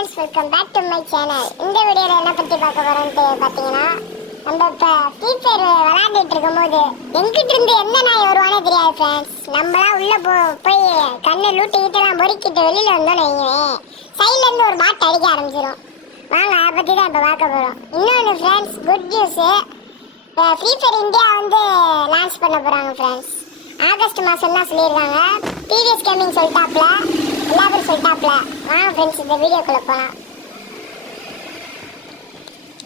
Friends, welcome back to my channel. இந்த வீடியோவில் என்ன பற்றி பார்க்க போகிறோன்ட்டு பார்த்தீங்கன்னா, நம்ம இப்போ ஃப்ரீ ஃபயர் விளையாண்டுட்டு இருக்கும்போது எங்கிட்ட இருந்து எந்த நாய் வருவானே தெரியாது ஃப்ரெண்ட்ஸ். நம்மளாம் உள்ளே போய் கண்ணு லூட்டிக்கிட்டுலாம் பொறிக்கிட்டு வெளியில் வந்தோன்னு வைங்களேன், சைட்லேருந்து ஒரு பாட் அடிக்க ஆரம்பிச்சிடும். வாங்க அதை பற்றி தான் இப்போ பார்க்க போகிறோம். இன்னொன்று friends, good news, free fire India வந்து லான்ச் பண்ண போகிறாங்க ஃப்ரெண்ட்ஸ். ஆகஸ்ட் மாதம் தான் சொல்லியிருக்காங்க. டிவிஎஸ் கேமிங் சொல்லிட்டாப்ல, எல்லாரும் சொல்லிட்டாப்ல. வாங்க ஃப்ரெண்ட்ஸ், இந்த வீடியோக்குள்ளே போகலாம்.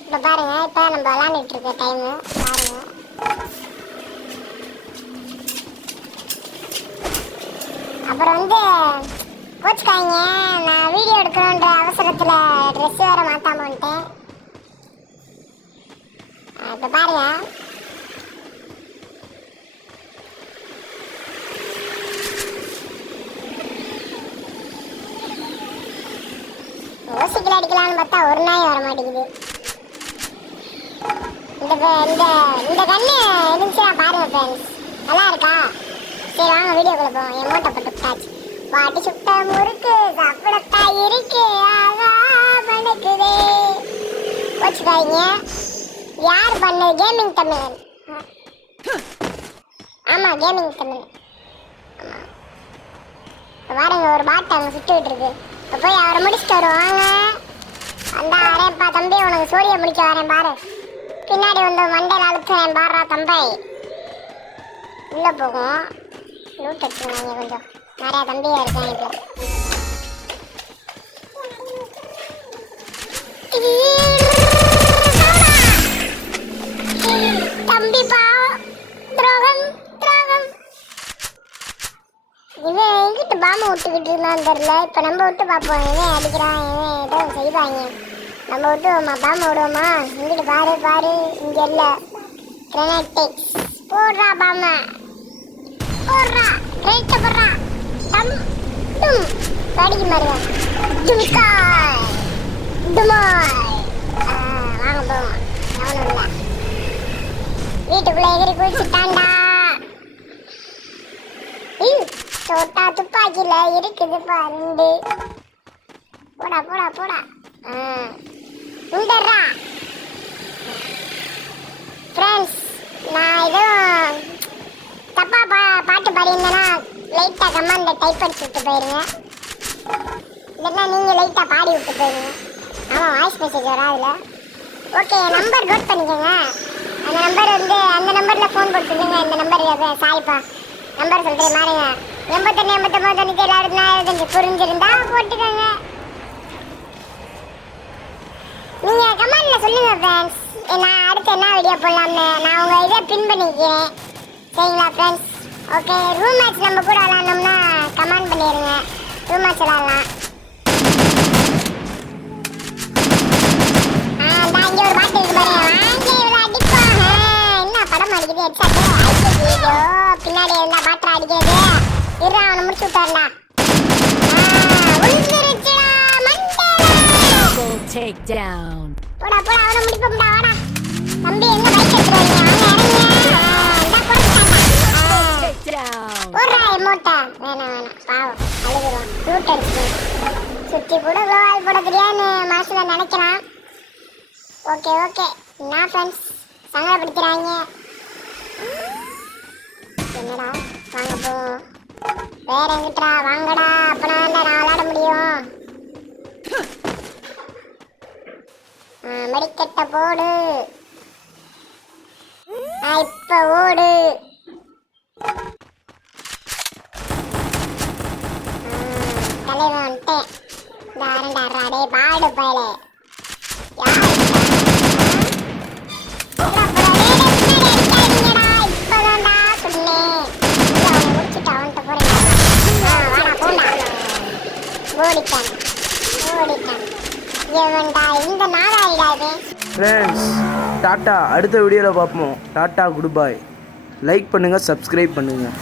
இப்போ பாருங்கள், இப்போ நம்ம விளாண்டுட்டு இருக்க டைமு பாருங்கள். அப்புறம் வந்து கோச்சுக்காய்ங்க, நான் வீடியோ எடுக்கணுன்ற அவசரத்தில் ட்ரெஸ் வேறு மாற்றாம வந்துட்டேன். இப்போ பாருங்கள், ஓசிக்கில் அடிக்கலான்னு பார்த்தா ஒரு நாய் வர மாட்டேங்குது. இந்த கண்ணு இருந்துச்சுன்னா பாருங்க ஃப்ரெண்ட்ஸ், நல்லா இருக்கா? சரி வாங்க வீடியோக்குள்ள போவோம். என் மூட்டை போட்டு விட்டாச்சு. பாட்டி சுட்ட முறுக்கு சாப்பிடத்தா இருக்கு, ஆகா பணக்குதே. வச்சுக்காதீங்க, யார் பண்ணது? கேமிங் தமிழன். ஆமாம், கேமிங் தமிழ். பாருங்க, ஒரு பாட்டை அங்கே சுட்டுக்கிட்டு இருக்கு. இப்போ போய் அவரை முடிச்சுட்டு வருவாங்க. அந்த வரேன்ப்பா தம்பி, உனக்கு சோழியை முடிக்க வரேன் பாரு. பின்னாடி வந்து மண்டையில் அழுத்துறேன் பாடுறா தம்பை. உள்ளே போகும், லூட் எடுத்துக்கலாங்க கொஞ்சம். நிறையா தம்பியாக இருக்கேன் இப்போ. தம்பிப்பா, துரோகம் துரோகம். இவன் எங்கிட்ட பாம்பு விட்டுக்கிட்டு இருந்தான்னு தெரியல. இப்போ நம்ம விட்டு பார்ப்போம், இவன் அடிக்கிறான், இவன் ஏதோ செய்வாங்க. நம்ம விட்டுவோமா? பாம்பு விடுவோமா? இங்கிட்டு பாரு பாரு, இங்கே இல்லை. கிரனேட்டிக்ஸ் போடுறா, பாம்பை போடுறா, கிரேட்டை போடுறா. டம் டும் கடிக்கு மாருங்க. டும்காய் டுமாய். வாங்க போவோம். அவனும் இல்லை, வீட்டுக்குள்ளே எகிரி குளிச்சுட்டான்டா. சோட்டா துப்பாக்கியில் இருக்குது பாருண்டு. போடா போடா போடா. உண்டர்றா ஃப்ரெண்ட்ஸ். நான் எதுவும் தப்பா பாட்டு பாடியிருந்தேன்னா லைட்டாக கமெண்ட்டில் டைப் அடிச்சு விட்டு போயிருங்க. இல்லைன்னா நீங்கள் லைட்டாக பாடி விட்டு போயிருங்க. ஆமாம், வாய்ஸ் மெசேஜ் வராதுல. ஓகே, என் நம்பர் நோட் பண்ணிக்கோங்க. அந்த நம்பர் வந்து அந்த நம்பரில் ஃபோன் போட்டுருங்க. இந்த நம்பர் சாரிப்பா, நம்பர் சொல்கிறேன் மாறுங்க. 81 89 97 65 புரிஞ்சிருந்தா போட்டுக்கோங்க. நீங்கள் கமெண்டில் சொல்லுங்கள் ஃப்ரெண்ட்ஸ், நான் அடுத்து என்ன வீடியோ போடலாம்னு. நான் உங்கள் இதை பின் பண்ணிக்கிறேன், சரிங்களா ஃப்ரெண்ட்ஸ்? ஓகே, ரூம் மேட்ச் நம்ம கூட விளாண்டோம்னா கமெண்ட் பண்ணிடுங்க. ரூம் மேட்ச் விளாட்லாம். இங்கே ஒரு பாட்டு இருக்கு பாருங்க, வாங்கி இவ்வளோ அடிப்போம். என்ன படம் அடிக்குது ஹெட்சாட்டு? ஐயோ, பின்னாடி இருந்தால் பாட்டு அடிக்கிறது. இருடா, அவனை முடிச்சு விட்டாருடா. Take down. போடா போடா, அவனை முடிப்போம்டா. வாடா தம்பி, எங்க பைக் எடுத்துட்டு வரீங்க? வாங்க இறங்குங்க. Take down. போடுறா எமோட்டா. வேணாம் பாவம், அழுகுறோம். லூட் அடிச்சு சுற்றி கூட குளோவால் போட தெரியாதுன்னு மனசில் நினைக்கலாம். ஓகே ஓகே, என்ன ஃப்ரெண்ட்ஸ் சங்கடப்படுத்துகிறாங்க. என்னடா, வாங்க போவோம். வேற எங்கிட்டா வாங்கடா, அப்பனா நான் விளாட முடியும். மெடிக்கெட்ட போடு, இப்ப ஓடு. தலைவன் வந்துட்டேன். இந்த அரண்டாடே பாடு பயலே. இப்பதான்டா சொன்னேன். முடிச்சுட்டு அவன்கிட்ட போறேன். வாடா போண்டா. ஓடிட்டான் ஓடிட்டான். இந்த நாளாயிடாது ஃப்ரெண்ட்ஸ். டாட்டா, அடுத்த வீடியோவில் பார்ப்போம். டாட்டா, குட் பாய். லைக் பண்ணுங்கள், சப்ஸ்கிரைப் பண்ணுங்கள்.